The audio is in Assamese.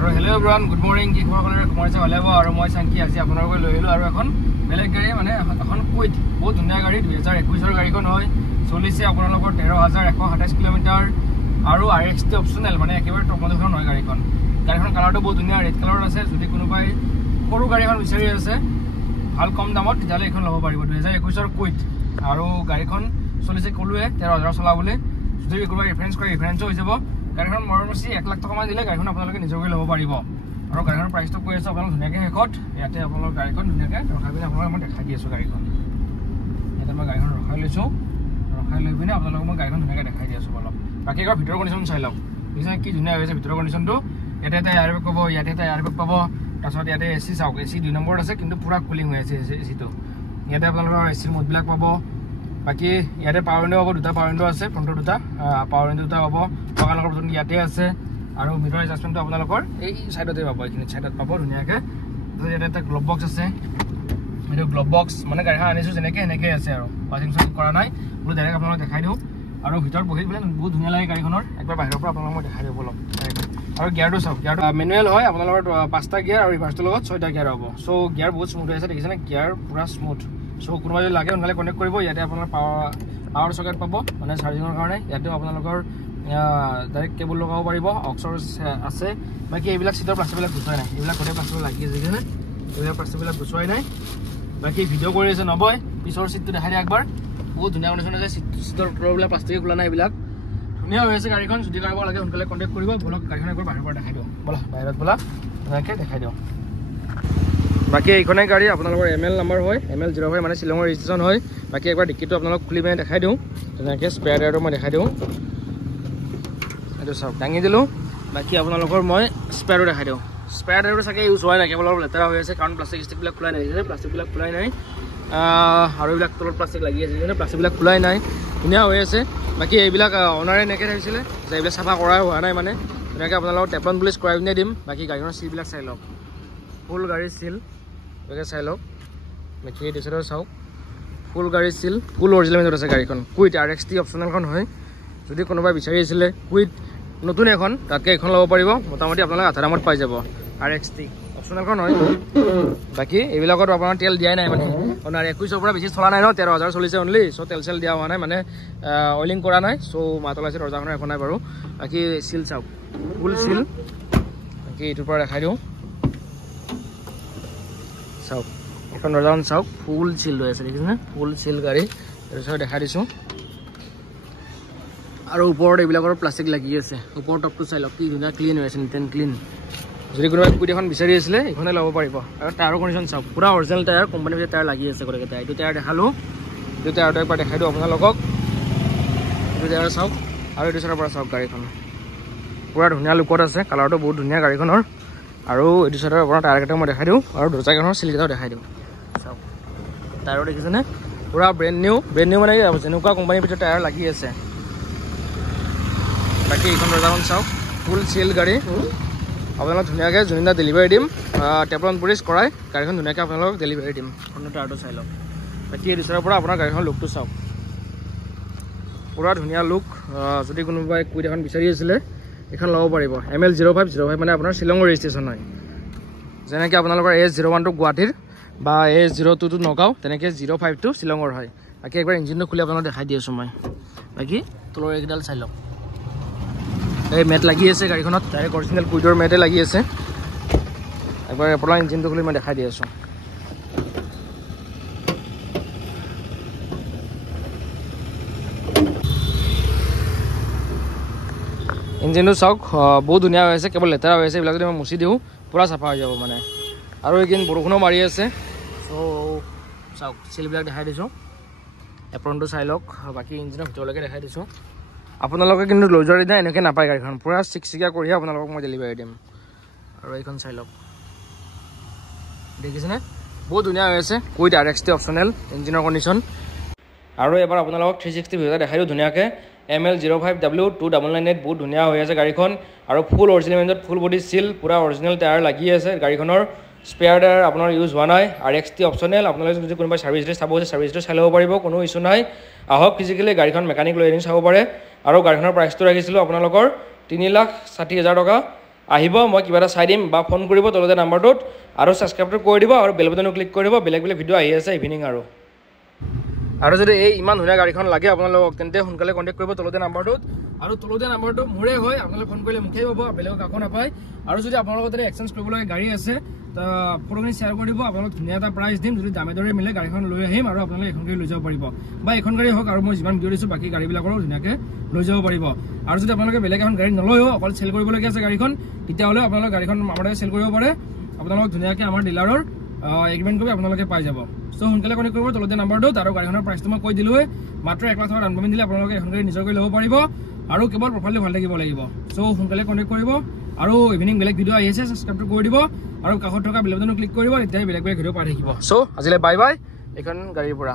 আৰু হেল্ল' এভৰিৱান গুড মৰ্নিং কি খবৰ ক'লে মই চালেব আৰু মই চাংকি আজি আপোনালোকক লৈ আহিলোঁ আৰু এখন বেলেগ গাড়ী মানে এখন কুইট বহুত ধুনীয়া গাড়ী 2021 গাড়ীখন হয় চলিছে আপোনালোকৰ 13,127 কিলোমিটাৰ আৰু RXT অপচনেল মানে একেবাৰে টপ মডেলখন হয় গাড়ীখন কালাৰটো বহুত ধুনীয়া ৰেড কালাৰত আছে যদি কোনোবাই সৰু গাড়ী এখন বিচাৰি আছে ভাল কম দামত তেতিয়াহ'লে এখন ল'ব পাৰিব 2021 কুইট আৰু গাড়ীখন চলিছে ক'লোৱে 13,000 চলাবলৈ যদি কোনোবাই ৰেফাৰেঞ্চ কৰে ৰেফাৰেঞ্চো হৈ যাব গাড়ীখন মৰমচি 1 লাখ টকা মান দিলে গাড়ীখন আপোনালোকে নিজকে ল'ব পাৰিব আৰু গাড়ীখনৰ প্ৰাইচটো কৈ আছে আপোনালোক ধুনীয়াকৈ শেষত ইয়াতে আপোনালোক গাড়ীখন ধুনীয়াকৈ ৰখাই পিনে আপোনালোকক মই দেখাই দি আছোঁ গাড়ীখন ইয়াতে মই গাড়ীখন ৰখাই লৈছোঁ ৰখাই লৈ পিনে আপোনালোকক মই গাড়ীখন ধুনীয়াকৈ দেখাই দি আছোঁ অলপ বাকী এবাৰ ভিতৰৰ কণ্ডিশ্যন চাই লওক বুজিছে কি ধুনীয়া হৈছে ভিতৰৰ কণ্ডিশ্যনটো ইয়াতে এটা এয়াৰবেগ পাব ইয়াতে এটা এয়াৰবেগ পাব তাৰপিছত ইয়াতে AC চাওক AC 2 নম্বৰত আছে কিন্তু পুৰা কুলিং হৈ আছে ACটো ইয়াতে আপোনালোকৰ AC মোডবিলাক পাব বাকি ইয়াতে পাৱাৰ উইন্ডো পাব দুটা পাৱাৰ উইন্ডো আছে ফ্ৰণ্টৰ দুটা পাৱাৰ উইন্ডো দুটা পাব আপোনালোকৰ বটন ইয়াতে আছে আৰু মিৰৰ এডজাষ্টমেণ্টটো আপোনালোকৰ এই সাইডতে পাব এইখিনি সাইডত পাব ধুনীয়াকৈ ইয়াতে এটা গ্লভ বক্স আছে এইটো গ্লভ বক্স মানে গাড়ীখন আনিছোঁ যেনেকৈ সেনেকৈ আছে আৰু ৱাচিং চাচিং কৰা নাই বোলো ডাইৰেক্ট আপোনালোকক দেখাই দিওঁ আৰু ভিতৰত বহি পেলাই বহুত ধুনীয়া লাগে গাড়ীখনৰ একবাৰ বাহিৰৰ পৰা আপোনালোকক মই দেখাই দিব অলপ আৰু গিয়াৰটো চাওক গিয়াৰটো মেনুৱেল হয় আপোনালোকৰ 5টা গিয়াৰ আৰু ৰিভাৰ্ছটোৰ লগত 6টা গিয়াৰ হ'ব চ' গিয়াৰ বহুত স্মুথ হৈ আছে দেখিছেনে গিয়াৰ পুৰা স্মুথ চ' কোনোবা যদি লাগে সোনকালে কণ্টেক্ট কৰিব ইয়াতে আপোনাৰ পাৱাৰ চকেট পাব মানে চাৰ্জিঙৰ কাৰণে ইয়াতেও আপোনালোকৰ ডাইৰেক্ট কেবল লগাব পাৰিব অক্সৰ আছে বাকী এইবিলাক চিটৰ প্লাষ্টিকবিলাক গুচোৱাই নাই এইবিলাক গোটেই প্লাষ্টিক লাগি আছে দেখিছেনে এইবিলাক প্লাষ্টিকবিলাক গুচোৱাই নাই বাকী ভিডিঅ' কৰি আছে নবয় পিছৰ চিটটো দেখাই দিয়ে একবাৰ বহুত ধুনীয়া কণ্ডিশ্যন আছে চিটৰ তলবিলাক প্লাষ্টিকে খোলা নাই এইবিলাক ধুনীয়া হৈ আছে গাড়ীখন যদি কাৰোবাৰ লাগে সোনকালে কণ্টেক্ট কৰিব বলক গাড়ীখন একবাৰ বাহিৰৰ পৰা দেখাই দিওঁ বলা বাহিৰত বলা ধুনীয়াকৈ দেখাই দিওঁ বাকী এইখনে গাড়ী আপোনালোকৰ ML নাম্বাৰ হয় ML 05 মানে শ্বিলঙৰ ৰেজিষ্ট্ৰেশ্যন হয় বাকী একবাৰ ডিকিটো আপোনালোক খুলি পিনে দেখাই দিওঁ তেনেকৈ স্পেয়াৰ টায়াৰটো মই দেখাই দিওঁ এইটো চাওক দাঙি দিলোঁ বাকী আপোনালোকৰ মই স্পেয়াৰটো দেখাই দিওঁ স্পেয়াৰ টায়াৰটো চাগে ইউজ হোৱা নাই কেৱল অলপ লেতেৰা হৈ আছে কাৰণ প্লাষ্টিক ষ্টিকবিলাক খোলাই নাই প্লাষ্টিকবিলাক খোলাই নাই আৰু এইবিলাক তলত প্লাষ্টিক লাগি আছে প্লাষ্টিকবিলাক খোলাই নাই ধুনীয়া হৈ আছে বাকী এইবিলাক অনাৰে এনেকৈ থাকিছিলে যে এইবিলাক চাফা কৰা হোৱা নাই মানে তেনেকৈ আপোনালোকৰ টেপলন পুলিচ কৰাই পিনে দিম বাকী গাড়ীখনৰ চিলবিলাক চাই লওক ফুল গাড়ীৰ চিল এনেকৈ চাই লওক বাকী এই ডিচাইডৰ চাওক ফুল গাড়ীৰ চিল ফুল অৰিজিনেল আছে গাড়ীখন কুইট RXT অপচনেলখন হয় যদি কোনোবাই বিচাৰি আছিলে কুইট নতুন এখন তাতকৈ এখন ল'ব পাৰিব মোটামুটি আপোনালোকে আধা দামত পাই যাব RXT অপচনেলখন হয় বাকী এইবিলাকত আপোনাৰ তেল দিয়াই নাই মানে আপোনাৰ 21ৰ পৰা বেছি চলা নাই ন 13,000 চলিছে অনলি চ' তেল চেল দিয়া হোৱা নাই মানে অইলিং কৰা নাই চ' মাত ওলাইছে দৰ্জাখনৰ একো নাই বাৰু বাকী চিল চাওক ফুল চিল বাকী এইটোৰ পৰা দেখাই দিওঁ চাওক এখন দৰ্জাখন চাওক ফুল চিল হৈ আছে দেখিছেনে ফুল চিল গাড়ী এইটো চাওক দেখাই দিছোঁ আৰু ওপৰত এইবিলাকৰ প্লাষ্টিক লাগি আছে ওপৰৰ টপটো চাই লওক কি ধুনীয়া ক্লিন হৈ আছে নিট এণ্ড ক্লিন যদি কোনোবাই কুইট এখন বিচাৰি আছিলে এইখনে ল'ব পাৰিব আৰু টায়াৰৰ কণ্ডিশ্যন চাওক পুৰা অৰিজিনেল টায়াৰ কোম্পানীৰ ভিতৰত টায়াৰ লাগি আছে গোটেইকেইটা এইটো টায়াৰ দেখালোঁ এইটো টায়াৰটো একবাৰ দেখাই দিওঁ আপোনালোকক এইটো টায়াৰ চাওক আৰু এইটো চাইডৰ পৰা চাওক গাড়ীখন পুৰা ধুনীয়া লুকত আছে কালাৰটো বহুত ধুনীয়া গাড়ীখনৰ আৰু এইটো চাইডৰ আপোনাৰ টায়াৰকেইটা মই দেখাই দিওঁ আৰু দৰ্জাকেইখনৰ চিলকেইটাও দেখাই দিওঁ চাওক টায়াৰো দেখিছেনে পুৰা ব্ৰেণ্ড নিউ মানে যেনেকুৱা কোম্পানীৰ ভিতৰত টায়াৰ লাগি আছে বাকী এইখন দৰ্জাখন চাওক ফুল চিল গাড়ী আপোনালোক ধুনীয়াকৈ যোনদিনা ডেলিভাৰী দিম টেপলন পুলিচ কৰাই গাড়ীখন ধুনীয়াকৈ আপোনালোকক ডেলিভাৰী দিম আপোনাৰ টায়াৰটো চাই লওক বাকী এই ডিচাৰৰ পৰা আপোনাৰ গাড়ীখন লুকটো চাওক পুৰা ধুনীয়া লুক যদি কোনোবাই কুইট এখন বিচাৰি আছিলে এইখন ল'ব পাৰিব ML 05 মানে আপোনাৰ শ্বিলঙৰ ৰেজিষ্ট্ৰেশ্যন হয় যেনেকৈ আপোনালোকৰ AS01টো গুৱাহাটীৰ বা AS02টো নগাঁও তেনেকৈ 05টো শ্বিলঙৰ হয় বাকী একবাৰ ইঞ্জিনটো খুলি আপোনালোকক দেখাই দি আছোঁ মই বাকী তলৰ এইকেইডাল চাই লওক এই মেট লাগি আছে গাড়ীখনত ডাইৰেক্ট অৰিজিনেল কুইডৰ মেটে লাগি আছে একবাৰ আপোনাৰ ইঞ্জিনটো খুলি মই দেখাই দি আছোঁ ইঞ্জিনটো চাওক বহুত ধুনীয়া হৈ আছে কেৱল লেতেৰা হৈ আছে এইবিলাক যদি মই মুচি দিওঁ পূৰা চাফা হৈ যাব মানে আৰু এইকেইদিন বৰষুণো মাৰি আছে চ' চাওক চিলবিলাক দেখাই দিছোঁ এপ্ৰনটো চাই লওক বাকী ইঞ্জিনৰ ভিতৰলৈকে দেখাই দিছোঁ আপোনালোকে কিন্তু লৈ যোৱাৰ দিনা এনেকৈ নাপায় গাড়ীখন পূৰা চিকচিকীয়া কৰিহে আপোনালোকক মই ডেলিভাৰী দিম আৰু এইখন চাই লওক দেখিছেনে বহুত ধুনীয়া হৈ আছে কুইট RXT অপচনেল ইঞ্জিনৰ কণ্ডিশ্যন আৰু এবাৰ আপোনালোকক 360 ভিউটা দেখাই দিওঁ ধুনীয়াকৈ ML 05W2998 বহুত ধুনীয়া হৈ আছে গাড়ীখন আৰু ফুল অৰিজিনেল মেইনত ফুল বডি চিল পুৰা অৰিজিনেল টায়াৰ লাগি আছে গাড়ীখনৰ স্পেয়াৰ টায়াৰ আপোনাৰ ইউজ হোৱা নাই RXT অপচনেল আপোনালোকে যদি কোনোবাই ছাৰ্ভিচটো চাব আছে ছাৰ্ভিচটো চাই ল'ব পাৰিব কোনো ইছ্যু নাই আহক ফিজিকেলি গাড়ীখন মেকানিক লৈ আনি চাব পাৰে আৰু গাড়ীখনৰ প্ৰাইচটো ৰাখিছিলোঁ আপোনালোকৰ 3,60,000 টকা আহিব মই কিবা এটা চাই দিম বা ফোন কৰিব তলতে নাম্বাৰটোত আৰু ছাবস্ক্ৰাইবটো কৰি দিব আৰু বেল বাটনো ক্লিক কৰি দিব বেলেগ বেলেগ ভিডিঅ' আহি আছে ইভিনিং আৰু যদি এই ইমান ধুনীয়া গাড়ীখন লাগে আপোনালোকক তেন্তে সোনকালে কণ্টেক্ট কৰিব তলতে নাম্বাৰটোত আৰু তলতে নাম্বাৰটো মোৰে হয় আপোনালোকে ফোন কৰিলে মুখেই পাব বেলেগক কাকো নাপায় আৰু যদি আপোনালোকৰ যদি এক্সচেঞ্জ কৰিবলৈ গাড়ী আছে ফটোখিনি শ্বেয়াৰ কৰি দিব আপোনালোক ধুনীয়া এটা প্ৰাইচ দিম যদি দামে দৰে মিলে গাড়ীখন লৈ আহিম আৰু আপোনালোকে এখন গাড়ী লৈ যাব পাৰিব বা এখন গাড়ী হওক আৰু মই যিমান ভিডিঅ' দিছোঁ বাকী গাড়ীবিলাকৰো ধুনীয়াকৈ লৈ যাব পাৰিব আৰু যদি আপোনালোকে বেলেগ এখন গাড়ী নলয়ও অকল চেল কৰিবলগীয়া আছে গাড়ীখন তেতিয়াহ'লে আপোনালোকে গাড়ীখন আমাৰ চেল কৰিব পাৰে আপোনালোক ধুনীয়াকৈ আমাৰ ডিলাৰৰ এগ্ৰিমেণ্ট কৰি আপোনালোকে পাই যাব চ' সোনকালে কণ্টেক্ট কৰিব তলতে নাম্বাৰটোত আৰু গাড়ীখনৰ প্ৰাইচটো মই কৈ দিলোৱে মাত্ৰ 1 লাখ টকা ডাউন পেমেণ্ট দিলে আপোনালোকে এখন গাড়ী নিজৰ কৰি ল'ব পাৰিব আৰু কেৱল প্ৰফাইলটো ভাল থাকিব লাগিব চ' সোনকালে কণ্টেক্ট কৰিব আৰু ইভিনিং বেলেগ ভিডিঅ' আহি আছে ছাবস্ক্ৰাইবটো কৰি দিব আৰু কাষত থকা বেল বাটনটো ক্লিক কৰিব তেতিয়াই বেলেগ বেলেগ ভিডিঅ' পাই থাকিব চ' আজিলৈ বাই বাই এইখন গাড়ীৰ পৰা